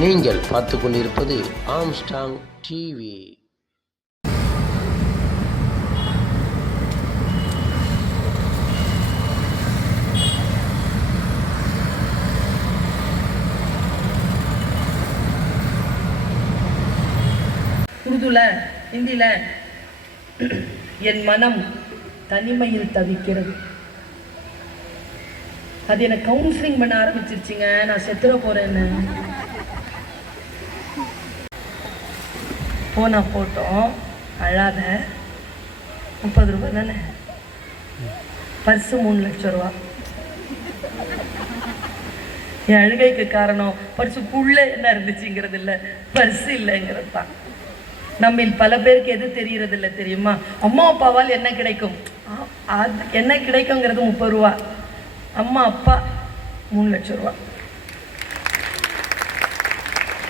நீங்கள் பார்த்து கொண்டிருப்பது ஆம்ஸ்டாங் டிவி. உருதுல ஹிந்தியில என் மனம் தனிமையில் தவிக்கிறது. அது என்ன கவுன்சிலிங் பண்ண ஆரம்பிச்சிருச்சுங்க. நான் செத்துற போறேன்னு போனா போட்டோம். அழாத, 30 ரூபாய் தானே, பர்ஸு 3 லட்சம் ரூபா. என் அழுகைக்கு காரணம் பர்ஸுக்குள்ள என்ன இருந்துச்சுங்கிறது இல்லை, பர்ஸு இல்லைங்கிறது தான். நம்மில் பல பேருக்கு எது தெரியறது இல்லை தெரியுமா? அம்மா அப்பாவால் என்ன கிடைக்கும், அது என்ன கிடைக்குங்கிறது 30 ரூபா, அம்மா அப்பா 3 லட்சம் ரூபா.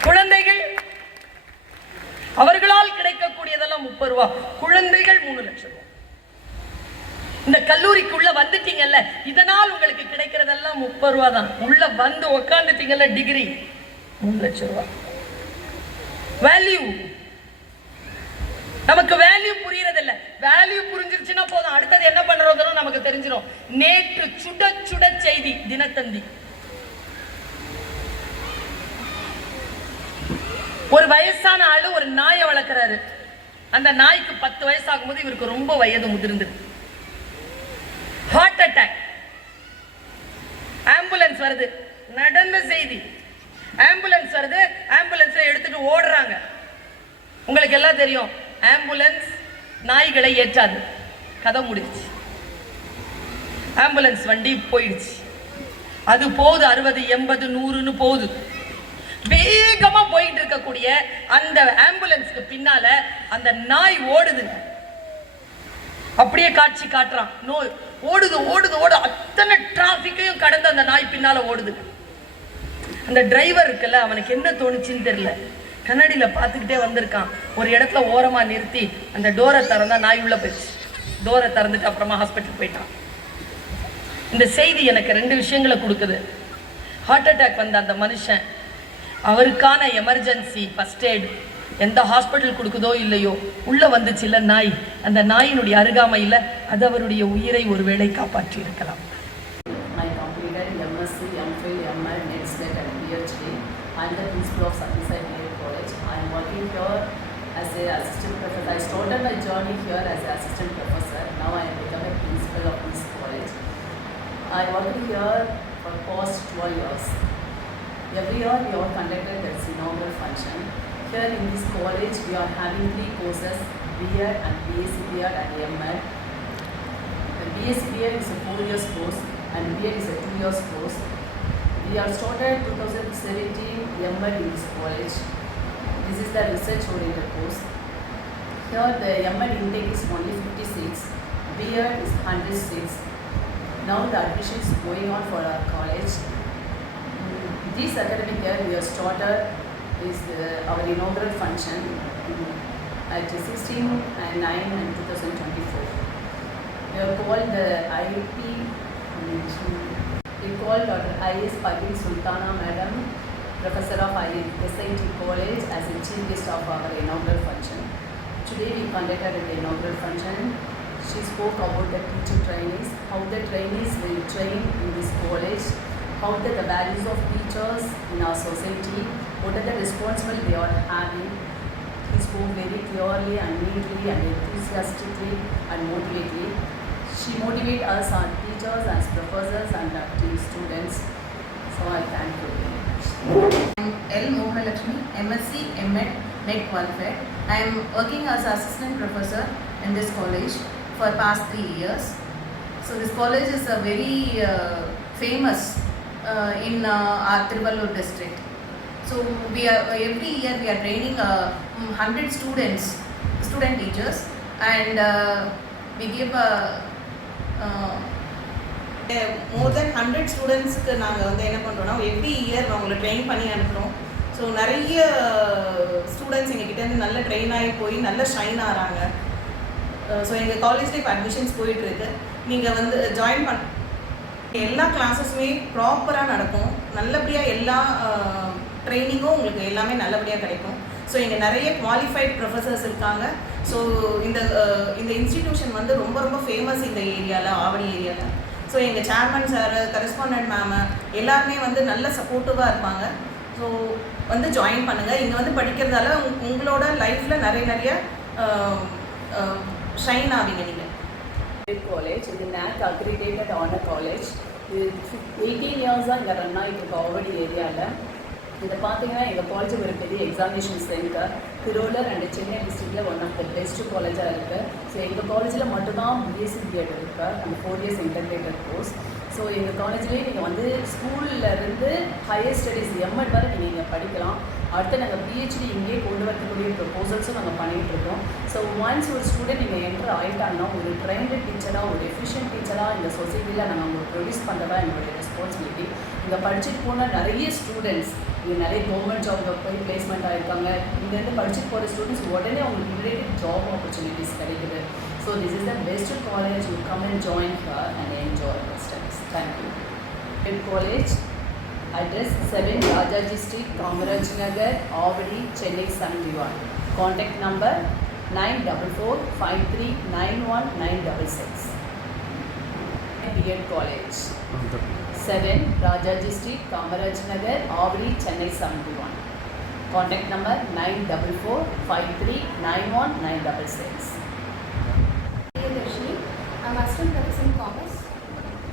குழந்தைகள் அவர்களால் கிடைக்கக்கூடியதெல்லாம் 30 ரூபா, குழந்தைகள் 3 லட்சம் ரூபா. இந்த கல்லூரிக்குள்ள வந்துட்டீங்கல்ல, இதனால் உங்களுக்கு கிடைக்கிறதெல்லாம் 30 ரூபா தான். உள்ள வந்து உக்காந்துட்டீங்கல்ல, டிகிரி 3 லட்சம் ரூபா. வேல்யூ, நமக்கு வேல்யூ புரியறது இல்ல. வேல்யூ புரிஞ்சிருச்சுன்னா போதும், அடுத்தது என்ன பண்றதுன்னு நமக்கு தெரிஞ்சிடும். நேற்று சுட சுட செய்தி தினத்தந்தி. ஒரு வயசான ஆளு ஒரு நாயை வளர்க்கிறாரு. அந்த நாய்க்கு 10 வயசு ஆகும்போது இவருக்கு ரொம்ப வயது முதிர்ந்தது. Heart attack. ஆம்புலன்ஸ் வருது, நடந்த செய்தி. ஆம்புலன்ஸ் வருது, ஆம்புலன்ஸ்ல எடுத்துட்டு ஓடுறாங்க. உங்களுக்கு எல்லாம் தெரியும், ஆம்புலன்ஸ் நாய்களை ஏற்றாது. கதை முடிச்சு, ஆம்புலன்ஸ் வண்டி போயிடுச்சு. அது போகுது 60, 80, 100ன்னு போகுது. வேகமா போயிட்டு இருக்கக்கூடிய அந்த ஆம்புலன்ஸ்க்கு பின்னால அந்த நாய் ஓடுது. அப்படியே காட்சி காட்டுறான். ஓடுது ஓடுது ஓடு, அத்தனை டிராபிக்கையும் கடந்து அந்த நாய் பின்னால ஓடுது. அந்த டிரைவர் இருக்குல்ல, அவனுக்கு என்ன தோணுச்சுன்னு தெரியல, கண்ணாடியில் பார்த்துக்கிட்டே வந்திருக்கான். ஒரு இடத்துல ஓரமா நிறுத்தி அந்த டோரை திறந்தா நாய் உள்ள போயிடுச்சு. டோரை திறந்துட்டு அப்புறமா ஹாஸ்பிட்டல் போயிட்டான். இந்த செய்தி எனக்கு 2 விஷயங்களை கொடுக்குது. ஹார்ட் அட்டாக் வந்த அந்த மனுஷன், அவருக்கான எமர்ஜென்சி ஃபர்ஸ்ட் எய்ட் எந்த ஹாஸ்பிட்டல் கொடுக்குதோ இல்லையோ, உள்ள வந்துச்சு இல்லை நாய், அந்த நாயினுடைய அருகாமையில் அது அவருடைய உயிரை ஒருவேளை காப்பாற்றி இருக்கலாம். I completed MSc, MPhil, MAd, NET/SLET and PhD. I am the principal of Satisai BA College. I am working here as an assistant professor. I started my journey here as an assistant professor. Now I am become a principal of this college. I work here for past 12 years. Every year we are conducted its inaugural function. Here in this college we are having 3 courses, B.Ed and BSc B.Ed and M.Ed. The BSc B.Ed is a 4 years course and B.Ed is a 2 years course. We have started 2017 M.Ed in this college. This is the research oriented course. Here the M.Ed intake is only 50 seats, B.Ed is 100 seats. Now the admission is going on for our college. This academic year we have started is our inaugural function at 16/9 and 2024. We have called the IIT. We called Dr. I.S. Pagin Sultana Madam, Professor of SIT College, as a chief guest of our inaugural function. Today we conducted the inaugural function. She spoke about the teacher trainees, how the trainees will train in this college, how the values of teachers in our society, what are the responsibilities they are having. He spoke very clearly and neatly and enthusiastically and motivatingly. She motivated us, our teachers, as professors and our students. So I thank you very much. I am L. Mohalakshmi, MSc, M.Ed, NET qualified. I am working as assistant professor in this college for past 3 years. So this college is a very famous in our Tiruvallur district. So we are every year we are training 100 student teachers, and we give more than 100 ஸ்டூடெண்ட்ஸுக்கு நாங்கள் வந்து என்ன பண்ணுறோன்னா every year அவங்கள train பண்ணி அனுப்புகிறோம். So நிறைய students எங்ககிட்டேருந்து நல்ல ட்ரெயின் ஆகி போய் நல்ல ஷைன் ஆகிறாங்க. ஸோ எங்கள் காலேஜில் இப்போ அட்மிஷன்ஸ் போயிட்டுருக்கு. நீங்கள் வந்து ஜாயின் எல்லா கிளாஸஸுமே ப்ராப்பராக நடக்கும். நல்லபடியாக எல்லா ட்ரைனிங்கும் உங்களுக்கு எல்லாமே நல்லபடியாக கிடைக்கும். ஸோ இங்கே நிறைய குவாலிஃபைட் ப்ரொஃபஸர்ஸ் இருக்காங்க. ஸோ இந்த இன்ஸ்டிடியூஷன் வந்து ரொம்ப ரொம்ப ஃபேமஸ் இந்த ஏரியாவில், ஆவடி ஏரியாவில். ஸோ எங்கள் சேர்மன் சார், கரஸ்பாண்டன்ட் மேமு எல்லாருமே வந்து நல்ல சப்போர்ட்டிவாக இருப்பாங்க. ஸோ வந்து ஜாயின் பண்ணுங்கள். இங்கே வந்து படிக்கிறதால உங்களோட லைஃப்பில் நிறைய ஷைன் ஆவீங்க நீங்கள். காலேஜ் இது NAC அக்ரிடேட்டட் ஆனர் காலேஜ். இது 18 இயர்ஸாக இங்கே ரன் ஆகிட்டு இருக்கு ஆவடி ஏரியாவில். இதை பார்த்தீங்கன்னா எங்கள் காலேஜ் ஒரு பெரிய examination centre, Tiruvallur and Chennai டிஸ்ட்ரிக்டில் ஒன் ஆஃப் த பெஸ்ட் காலேஜாக இருக்குது. ஸோ எங்கள் காலேஜில் மட்டும்தான் BSc BEd இருக்குது, அந்த 4 years இன்டெகிரேட்டட் கோர்ஸ். ஸோ எங்கள் காலேஜ்லேயே நீங்கள் வந்து ஸ்கூல்லேருந்து ஹையர் ஸ்டடீஸ் MEd வரை நீங்கள் இங்கே படிக்கலாம். அடுத்து நாங்கள் PhD இங்கேயே கொண்டு வரக்கூடிய ப்ரொபோசல்ஸும் நாங்கள் பண்ணிகிட்ருக்கோம். ஸோ ஒன்ஸ் ஒரு ஸ்டூடெண்ட் நீங்கள் என்ட்ரு ஆகிட்டாங்கன்னா ஒரு ட்ரெயின்டு டீச்சராக, ஒரு எஃபிஷியன்ட் டீச்சராக இந்த சொசைட்டியில் நாங்கள் உங்களுக்கு ப்ரொடியூஸ் பண்ணுறதா எங்களுடைய ரெஸ்பான்சிபிலிட்டி. இங்கே படிச்சுட்டு போனால் நிறைய ஸ்டூடெண்ட்ஸ் இங்கே நிறைய கவர்மெண்ட் ஜாபில் போய் பிளேஸ்மெண்ட் ஆகிருக்காங்க. இங்கேருந்து படிச்சுட்டு போகிற ஸ்டூடெண்ட்ஸ் உடனே அவங்களுக்கு இமிடியேட் ஜாப் ஆப்பர்ச்சுனிட்டிஸ் கிடைக்குது. So this is the best college. You come and join here and enjoy your studies. Thank you. College address 7 Rajaji Street, Kamaraj Nagar, Avadi, Chennai 71. Contact number 9445391966. BEd College 7 Rajaji Street, Kamaraj Nagar, Avadi, Chennai 71. Contact number 9445391966. Darshini, I'm assistant professor in commerce.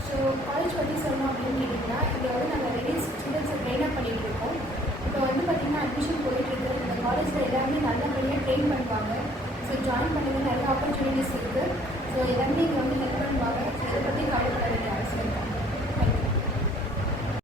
So college பற்றி சொல்லணும் அப்படின்னு கேட்டிங்கன்னா, இங்கே வந்து நாங்கள் நிறைய ஸ்டூடெண்ட்ஸை train up பண்ணிகிட்டு இருக்கோம். இப்போ வந்து பார்த்திங்கன்னா அட்மிஷன் போயிட்டுருக்கு. இந்த காலேஜில் எல்லாருமே நல்லபடியாக ட்ரெயின் பண்ணுவாங்க. ஸோ ஜாயின் பண்ணுங்கள், நிறைய ஆப்பர்ச்சுனிட்டிஸ்